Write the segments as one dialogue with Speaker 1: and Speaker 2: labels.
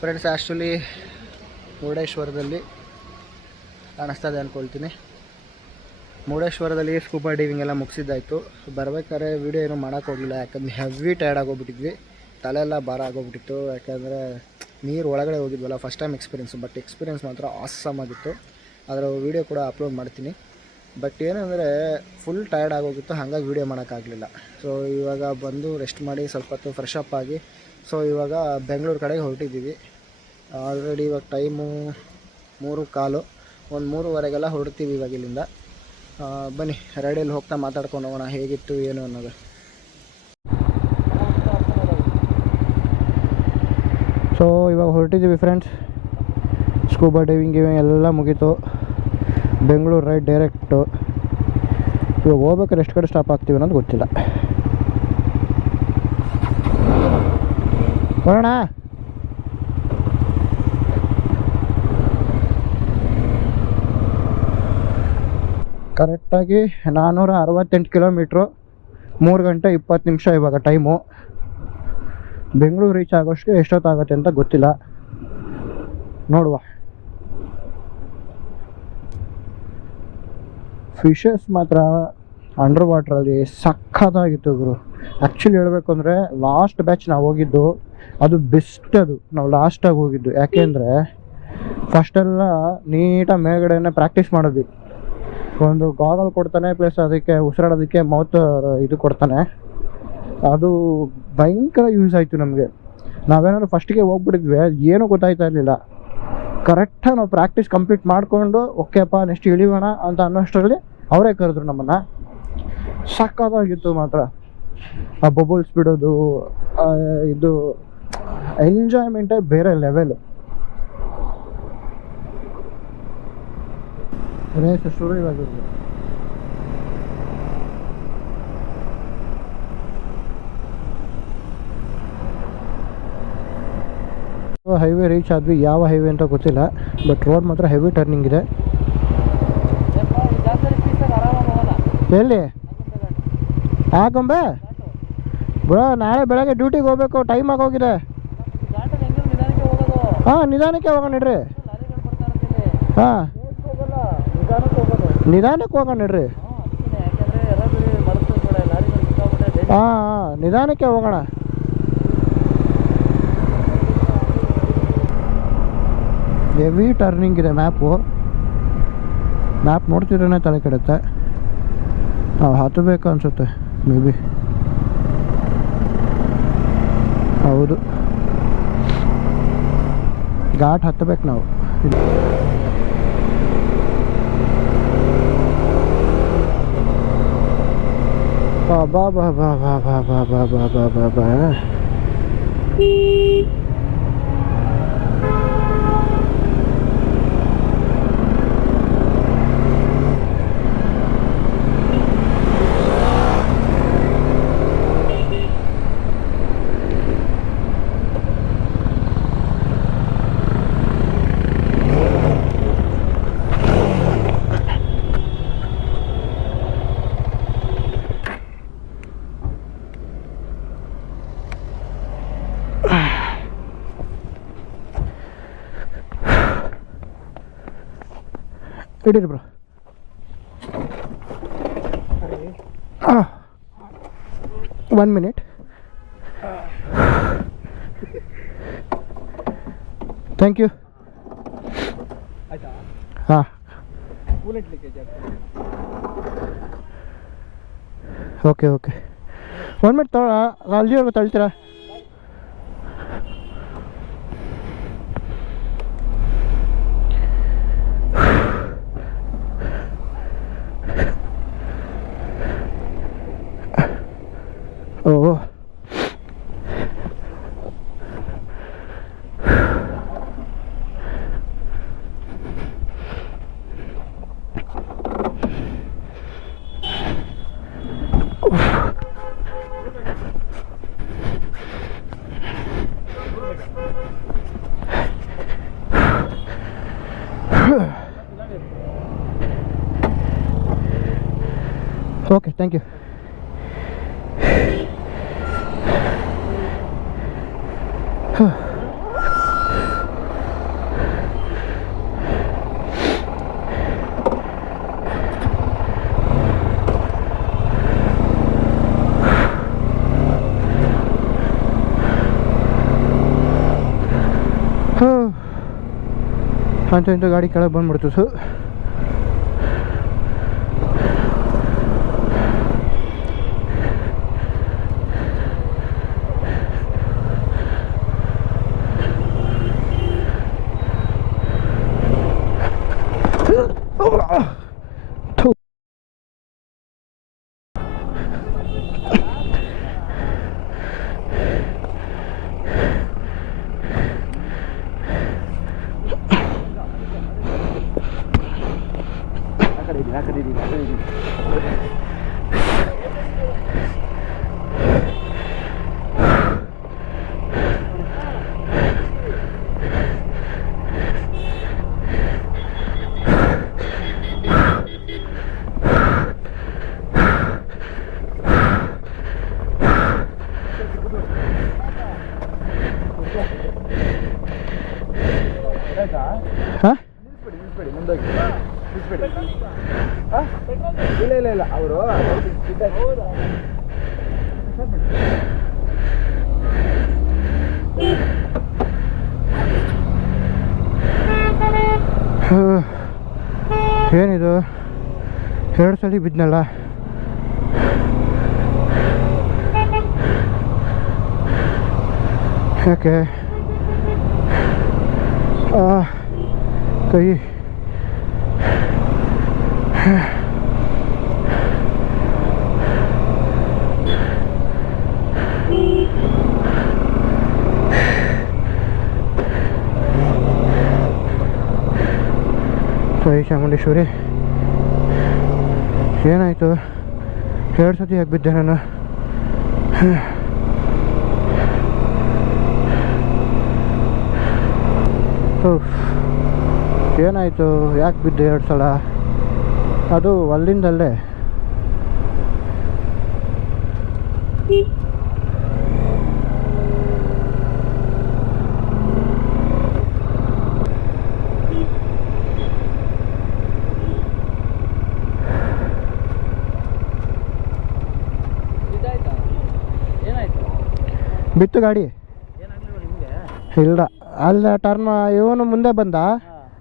Speaker 1: Friends actually ಮುರುಡೇಶ್ವರದಲ್ಲಿ ಕಾಣಿಸ್ತದೆ ಅಂದ್ಕೊಳ್ತೀನಿ ಮುರುಡೇಶ್ವರದಲ್ಲಿ scuba diving ಎಲ್ಲ ಮುಗಿಸಿದ್ದಾಯಿತು. ಬರ್ಬೇಕಾದ್ರೆ ವೀಡಿಯೋ ಏನೂ ಮಾಡೋಕ್ಕೋಗಲಿಲ್ಲ ಯಾಕಂದ್ರೆ ಹೆವಿ ಟೈರ್ಡ್ ಆಗೋಗ್ಬಿಟ್ಟಿದ್ವಿ. ತಲೆ ಎಲ್ಲ ಭಾರ ಆಗೋಗ್ಬಿಟ್ಟಿತ್ತು, ಯಾಕಂದರೆ ನೀರು ಒಳಗಡೆ ಹೋಗಿದ್ವಲ್ಲ first time experience but experience ಮಾತ್ರ ಆಸಮ್ ಆಗಿತ್ತು. ಅದರ ವೀಡಿಯೋ ಕೂಡ ಅಪ್ಲೋಡ್ ಮಾಡ್ತೀನಿ. ಬಟ್ ಏನಂದರೆ ಫುಲ್ ಟಯರ್ಡ್ ಆಗೋಗಿತ್ತು, ಹಾಗಾಗಿ ವೀಡಿಯೋ ಮಾಡೋಕ್ಕಾಗಲಿಲ್ಲ. ಸೊ ಇವಾಗ ಬಂದು ರೆಸ್ಟ್ ಮಾಡಿ ಸ್ವಲ್ಪ ಹೊತ್ತು ಫ್ರೆಶ್ ಅಪ್ ಆಗಿ ಸೊ ಇವಾಗ ಬೆಂಗಳೂರು ಕಡೆಗೆ ಹೊರಟಿದ್ದೀವಿ. ಆಲ್ರೆಡಿ ಇವಾಗ ಟೈಮು ಮೂರು ಕಾಲು, ಒಂದು ಮೂರುವರೆಗೆಲ್ಲ ಹೊರಡ್ತೀವಿ ಇವಾಗ ಇಲ್ಲಿಂದ. ಬನ್ನಿ ರೆಡಿಯಲ್ಲಿ ಹೋಗ್ತಾ ಮಾತಾಡ್ಕೊಂಡು ಹೋಗೋಣ, ಹೇಗಿತ್ತು, ಏನು ಅನ್ನೋದು. ಸೊ ಇವಾಗ ಹೊರಟಿದ್ದೀವಿ ಫ್ರೆಂಡ್ಸ್ ಸ್ಕೂಬಾ ಡೈವಿಂಗ್ ಗಿವಿಂಗ್ ಎಲ್ಲ ಮುಗೀತು. Bengaluru right direct. ಇವಾಗ ಹೋಗ್ಬೇಕಾದ್ರೆ ಎಷ್ಟು ಕಡೆ ಸ್ಟಾಪ್ ಆಗ್ತೀವಿ ಅನ್ನೋದು ಗೊತ್ತಿಲ್ಲ. ಬರೋಣ ಕರೆಕ್ಟಾಗಿ ನಾನ್ನೂರ ಅರವತ್ತೆಂಟು ಕಿಲೋಮೀಟ್ರು, ಮೂರು ಗಂಟೆ ಇಪ್ಪತ್ತು ನಿಮಿಷ ಇವಾಗ ಟೈಮು. ಬೆಂಗಳೂರು ರೀಚ್ ಆಗೋಷ್ಟು ಎಷ್ಟೊತ್ತಾಗುತ್ತೆ ಅಂತ ಗೊತ್ತಿಲ್ಲ. ನೋಡುವ. ಫಿಶಸ್ ಮಾತ್ರ ಅಂಡರ್ ವಾಟ್ರಲ್ಲಿ ಸಖತ್ತಾಗಿತ್ತು ಗುರು. ಆ್ಯಕ್ಚುಲಿ ಹೇಳಬೇಕು ಅಂದರೆ ಲಾಸ್ಟ್ ಬ್ಯಾಚ್ ನಾವು ಹೋಗಿದ್ದು ಅದು ಬೆಸ್ಟ್ ಅದು. ನಾವು ಲಾಸ್ಟಾಗಿ ಹೋಗಿದ್ದು. ಯಾಕೆಂದರೆ ಫಸ್ಟೆಲ್ಲ ನೀಟಾಗಿ ಮೇಲ್ಗಡೆನೇ ಪ್ರಾಕ್ಟೀಸ್ ಮಾಡಿದ್ವಿ. ಒಂದು ಗಾಗಲ್ ಕೊಡ್ತಾನೆ ಪ್ಲಸ್ ಅದಕ್ಕೆ ಉಸಿರಾಡೋದಕ್ಕೆ ಮೌತ್ ಇದು ಕೊಡ್ತಾನೆ. ಅದು ಭಯಂಕರ ಯೂಸ್ ಆಯಿತು ನಮಗೆ. ನಾವೇನಾದ್ರು ಫಸ್ಟಿಗೆ ಹೋಗ್ಬಿಟ್ಟಿದ್ವಿ, ಏನೂ ಗೊತ್ತಾಯ್ತಾ ಇರಲಿಲ್ಲ. ಕರೆಕ್ಟಾಗಿ ನಾವು ಪ್ರಾಕ್ಟೀಸ್ ಕಂಪ್ಲೀಟ್ ಮಾಡಿಕೊಂಡು ಓಕೆಪ್ಪ ನೆಕ್ಸ್ಟ್ ಇಳಿಯೋಣ ಅಂತ ಅನ್ನೋಷ್ಟರಲ್ಲಿ ಅವರೇ ಕರೆದ್ರು ನಮ್ಮನ್ನು. ಸಕ್ಕತ್ತಾಗಿತ್ತು ಮಾತ್ರ. ಆ ಬಬಲ್ಸ್ ಬಿಡೋದು ಇದು ಎಂಜಾಯ್ಮೆಂಟೇ ಬೇರೆ ಲೆವೆಲ್ ಶುರು ಶುರುವಾಗಿರೋದು ಹೈವೇ ರೀಚ್ ಆದ್ವಿ, ಯಾವ ಹೈವೇ ಅಂತ ಗೊತ್ತಿಲ್ಲ ಬಟ್ ರೋಡ್ ಮಾತ್ರ ಹೆವಿ ಟರ್ನಿಂಗ್ ಇದೆ. ಎಲ್ಲಿ? ಯಾಕೊಂಬೆ ಬ್ರೋ, ನಾಳೆ ಬೆಳಗ್ಗೆ ಡ್ಯೂಟಿಗೆ ಹೋಗ್ಬೇಕು ಟೈಮ್ ಆಗೋಗಿದೆ ಹಾಂ, ನಿಧಾನಕ್ಕೆ ಹೋಗೋಣ ಇಡ್ರಿ. ಹಾಂ. ನಿಧಾನಕ್ಕೆ ಹೋಗೋಣ ಇಡ್ರಿ. ಹಾಂ ಹಾಂ, ನಿಧಾನಕ್ಕೆ ಹೋಗೋಣ. ಹೆವಿ ಟರ್ನಿಂಗ್ ಇದೆ ಮ್ಯಾಪು ಮ್ಯಾಪ್ ನೋಡ್ತಿದ್ರೆ ತಲೆ ಕೆಡುತ್ತೆ ನಾವು ಹತ್ತಬೇಕು ಅನಿಸುತ್ತೆ ಮೇ ಬಿ ಹೌದು ಘಾಟ್ ಹತ್ತಬೇಕು ನಾವು ಬಾ ಬಾ ಬಾ ಬಾ ಬಾ ಬಾ ಬಾ ಬಾ ಬಾ ಬಾ ಬಾ ಬಾ ಇಡೀರಿ bro one minute thank you ಹಾಂ. ಓಕೆ ಓಕೆ ಒನ್ ಮಿನಿಟ್ ತಗೊಳ ಅಲ್ಲಿವರೆಗೂ ತಳ್ತೀರಾ? Oo. Okay, thank you. ಅಂತ ಇಂಥ ಗಾಡಿ ಕೆಳಗೆ ಬಂದ್ಬಿಡ್ತು ಸೊ
Speaker 2: ಆ ಕಡೆ ಇದ್ದೀನಿ ಆ ಕಡೆ ಇದ್ದೀನಿ ಆ ಕಡೆ ಇಲ್ಲ ಅವರು?
Speaker 1: ಏನಿದು? ಎರಡು ಸಲ ಬಿದ್ನಲ್ಲ? ಯಾಕೆ? ಆ, ಕೈ ಚಾಮುಂಡೇಶ್ವರಿ. ಏನಾಯಿತು? ಎರಡು ಸತಿ ಯಾಕೆ ಬಿದ್ದೆ ನಾನು. ಏನಾಯಿತು? ಯಾಕೆ ಬಿದ್ದೆ ಎರಡು ಸಲ? ಅದು ಅಲ್ಲಿಂದಲ್ಲೇ
Speaker 2: ಇದಾಯ್ತಾ ಏನಾಯ್ತು
Speaker 1: ಬಿತ್ತು ಗಾಡಿ. ಇಲ್ಲ. ಅಲ್ಲ ಟರ್ನ್ ಇವನು ಮುಂದೆ ಬಂದ.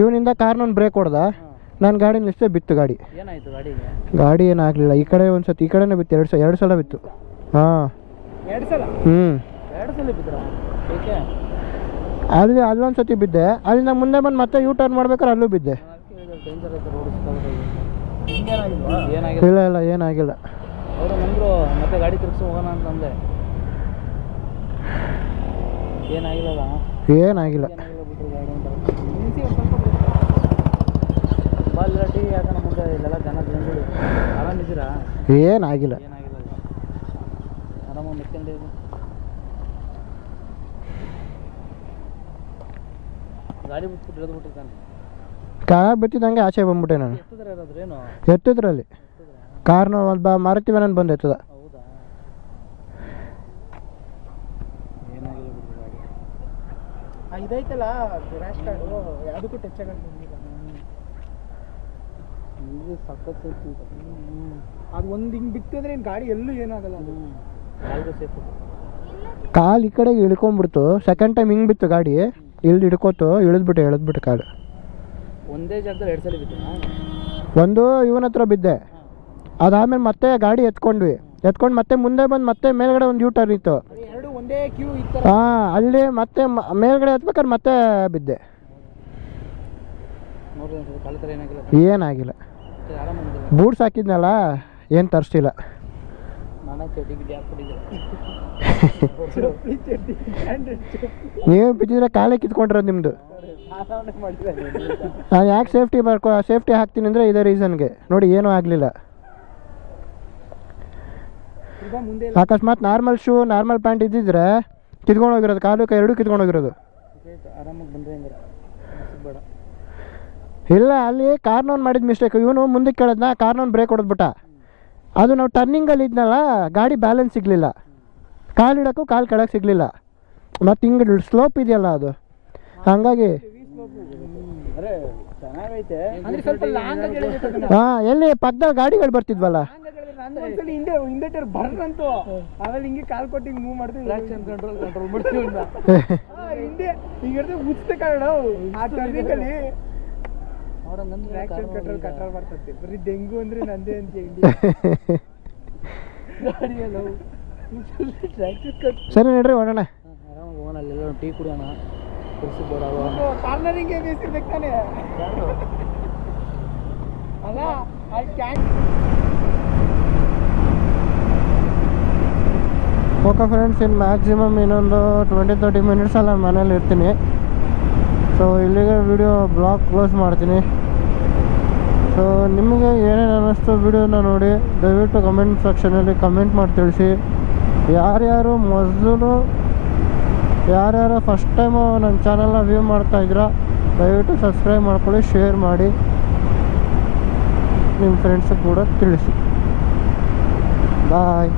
Speaker 1: ಇವನಿಂದ ಕಾರ್ನೊಂದು ಬ್ರೇಕ್ ಹೊಡೆದ. ನಾನು ಗಾಡಿ ನಿಲ್ಲಿಸ್ತೇ ಬಿತ್ತು ಗಾಡಿ. ಗಾಡಿ ಏನಾಗಲಿಲ್ಲ. ಈ ಕಡೆ ಒಂದು ಸತಿ ಈ ಕಡೆನೇ ಬಿತ್ತು. ಎರಡು ಸಲ ಎರಡು ಸಲ ಬಿತ್ತು. ಹಾಂ. ಹ್ಞೂ ಅಲ್ಲಿ ಅಲ್ಲೊಂದು ಸತಿ ಬಿದ್ದೆ. ಅಲ್ಲಿಂದ ಮುಂದೆ ಬಂದು ಮತ್ತೆ ಯೂ ಟರ್ನ್ ಮಾಡ್ಬೇಕಾದ್ರೆ ಅಲ್ಲೂ ಬಿದ್ದೆ. ಇಲ್ಲ ಇಲ್ಲ ಏನಾಗಿಲ್ಲ
Speaker 2: ಅವರು ನಂದ್ರು ಮತ್ತೆ ಗಾಡಿ ತಿರ್ಗಿಸಿ ಹೋಗೋಣ ಅಂತಂದೆ ಏನಾಗಿಲ್ಲಲ್ಲ
Speaker 1: ಏನಾಗಿಲ್ಲ.
Speaker 2: ಏನಾಗಿಲ್ಲ. ಬಿಟ್ಟಿದಂಗೆ
Speaker 1: ಕೆಳಗೆ ಬಿತ್ತಿದಂಗೆ ಆಚೆ ಬಂದ್ಬಿಟ್ಟೆ ನಾನು. ಎತ್ತಿದ್ರಲ್ಲಿ. ಕಾರ್ನ ಒಂದು ಬಾ ಮಾರುತಿ ನಾನು ಬಂದು ಎತ್ತದ
Speaker 2: ಹೌದಾ ಏನಾಗಿಲ್ಲ ಬಿಡ್ರಿ ಗಾಡಿ
Speaker 3: ಇದೈತಲ್ಲ ರ್ಯಾಶ್ ಕಾರ್ಡು ಯಾವುದಕ್ಕೂ ಟಚ್ ಆಗಲ್ಲ
Speaker 2: ಇದು ಸಖತ್ ಸೇಫ್ಟಿ
Speaker 3: ಅದು ಒಂದು ಹಿಂಗೆ ಬಿತ್ತಿದ್ರೆ ಗಾಡಿ ಎಲ್ಲೂ ಏನಾಗಲ್ಲ ಅದು.
Speaker 2: ಕಾಲ್ಗೆ ಸೇಫ್
Speaker 1: ಕಾಲು ಈ ಕಡೆಗೆ ಇಳ್ಕೊಂಬಿಡ್ತು ಸೆಕೆಂಡ್ ಟೈಮ್ ಹಿಂಗೆ ಬಿತ್ತು ಗಾಡಿ. ಇಲ್ಲಿ ಹಿಡ್ಕೋತು ಇಳಿದ್ಬಿಟ್ಟೆ ಇಳಿದ್ಬಿಟ್ಟು ಕಾಲು.
Speaker 2: ಒಂದೇ ಜಾಗದಲ್ಲಿ ಎರಡು ಸಲ ಬಿತ್ತು
Speaker 1: ಒಂದು ಇವನ ಹತ್ರ ಬಿದ್ದೆ. ಅದಾದ್ಮೇಲೆ ಮತ್ತೆ ಗಾಡಿ ಎತ್ಕೊಂಡ್ವಿ. ಎತ್ಕೊಂಡು ಮತ್ತೆ ಮುಂದೆ ಬಂದು ಮತ್ತೆ ಮೇಲ್ಗಡೆ ಒಂದು ಯೂ ಟರ್ನ್ ಇತ್ತು ಹಾಂ ಅಲ್ಲಿ ಮತ್ತೆ ಮೇಲ್ಗಡೆ ಹತ್ಬೇಕಾದ್ರೆ ಮತ್ತೆ ಬಿದ್ದೆ.
Speaker 2: ಏನಾಗಿಲ್ಲ?
Speaker 1: ಬೂಟ್ಸ್ ಹಾಕಿದ್ನಲ್ಲ ಏನು ತರಿಸ್ತಿಲ್ಲ. ನೀವು ಬಿದ್ದಿದ್ರೆ ಕಾಲೇ ಕಿತ್ಕೊಂಡಿರೋದು ನಿಮ್ಮದು ನಾನು ಯಾಕೆ ಸೇಫ್ಟಿ ಬರ್ಕೊ ಸೇಫ್ಟಿ ಹಾಕ್ತೀನಿ ಅಂದರೆ ಇದೇ ರೀಸನ್ಗೆ ನೋಡಿ ಏನೂ ಆಗಲಿಲ್ಲ. ಅಕಸ್ಮಾತ್ ನಾರ್ಮಲ್ ಶೂ ನಾರ್ಮಲ್ ಪ್ಯಾಂಟ್ ಇದ್ದಿದ್ರೆ ಕಿತ್ಕೊಂಡು ಹೋಗಿರೋದು ಕಾಲು ಕೈ ಎರಡು ಕಿತ್ಕೊಂಡು ಹೋಗಿರೋದು. ಇಲ್ಲ ಅಲ್ಲಿ ಕಾರ್ನವ್ನು ಮಾಡಿದ ಮಿಸ್ಟೇಕ್ ಇವನು ಮುಂದಕ್ಕೆ ಕೇಳಿದ್ನ ಕಾರ್ನವ್ನು ಬ್ರೇಕ್ ಹೊಡೆದ್ಬಿಟ್ಟ ಅದು ನಾವು ಟರ್ನಿಂಗಲ್ಲಿ ಇದ್ನಲ್ಲ ಗಾಡಿ ಬ್ಯಾಲೆನ್ಸ್ ಸಿಗಲಿಲ್ಲ. ಕಾಲು ಇಡೋಕ್ಕೂ ಕಾಲು ಕೆಳಗೆ ಸಿಗಲಿಲ್ಲ. ಮತ್ತು ಹಿಂಗೆ ಸ್ಲೋಪ್ ಇದೆಯಲ್ಲ ಅದು. ಹಾಗಾಗಿ
Speaker 2: ಅರೆ ಚೆನ್ನಾಗೈತೆ.
Speaker 3: ಅಂದ್ರೆ ಸ್ವಲ್ಪ ಲಾಂಗ್ ಆಗಿ ಎಳಿಬೇಕು
Speaker 1: ಹಾಂ ಎಲ್ಲಿ ಪಕ್ಕದಲ್ಲಿ ಗಾಡಿಗಳು ಬರ್ತಿದ್ವಲ್ಲ.
Speaker 3: ಒಂದ್ಸಲಿ ಹಿಂದೆ ಹಿಂದೆ ಟೈರ್ ಬರ್ರಂತು ಆಮೇಲೆ ಹಿಂಗೆ ಕಾಲ್ ಕೊಟ್ಟು ಹಿಂಗೆ ಮೂವ್ ಮಾಡ್ತೀವಿ
Speaker 2: ರಿಯಾಕ್ಷನ್ ಕಂಟ್ರೋಲ್ ಕಂಟ್ರೋಲ್ ಮಾಡ್ತೀವಿ
Speaker 3: ಹಿಂದೆ ಹಿಂಗೆ ಹಿಡಿದು ಮುಚ್ತೆ ಕಾರಣ ಆ ಟರ್ನಿಂಗಲ್ಲಿ ರಿಯಾಕ್ಷನ್ ಕಂಟ್ರೋಲ್ ಕಂಟ್ರೋಲ್ ಬರ್ತದೆ ಬರೀ ಡೆಂಗು ಅಂದ್ರೆ ನಂದೇ ಅಂತ ಹೇಳಿ.
Speaker 1: ಸರಿ ನಡ್ರಿ ಓಡೋಣ
Speaker 2: ಆರಾಮಾಗಿ ಹೋಗೋಣ ಅಲ್ಲೆಲ್ಲ ಟೀ ಕುಡಿಯೋಣ. ಕೆಲ್ಸಕ್ಕೆ ಬರೋವ
Speaker 3: ಕಾರ್ನರಿಂಗ್ ಬೇಸಿರ್ಬೇಕು ತಾನೆ? ಅಲ್ಲ ಅಲ್ಲಿ ಕ್ಯಾನ್
Speaker 1: ಓಕೆ ಫ್ರೆಂಡ್ಸ್ ಇನ್ನು ಮ್ಯಾಕ್ಸಿಮಮ್ ಇನ್ನೊಂದು ಟ್ವೆಂಟಿ ತರ್ಟಿ ಮಿನಿಟ್ಸ್ ಎಲ್ಲ ಮನೇಲಿ ಇರ್ತೀನಿ. ಸೊ ಇಲ್ಲಿಗೆ ವಿಡಿಯೋ ಬ್ಲಾಗ್ ಕ್ಲೋಸ್ ಮಾಡ್ತೀನಿ. ಸೊ ನಿಮಗೆ ಏನೇನು ಅನ್ನಿಸ್ತು ವಿಡಿಯೋನ ನೋಡಿ, ದಯವಿಟ್ಟು ಕಮೆಂಟ್ ಸೆಕ್ಷನಲ್ಲಿ ಕಮೆಂಟ್ ಮಾಡಿ ತಿಳಿಸಿ. ಯಾರ್ಯಾರು ಮೊದಲು, ಯಾರ್ಯಾರು ಫಸ್ಟ್ ಟೈಮು ನನ್ನ ಚಾನಲ್ನ ವ್ಯೂ ಮಾಡ್ತಾ ಇದ್ದೀರಾ, ದಯವಿಟ್ಟು ಸಬ್ಸ್ಕ್ರೈಬ್ ಮಾಡ್ಕೊಳ್ಳಿ ಶೇರ್ ಮಾಡಿ. ನಿಮ್ಮ ಫ್ರೆಂಡ್ಸಿಗೆ ಕೂಡ ತಿಳಿಸಿ. ಬಾಯ್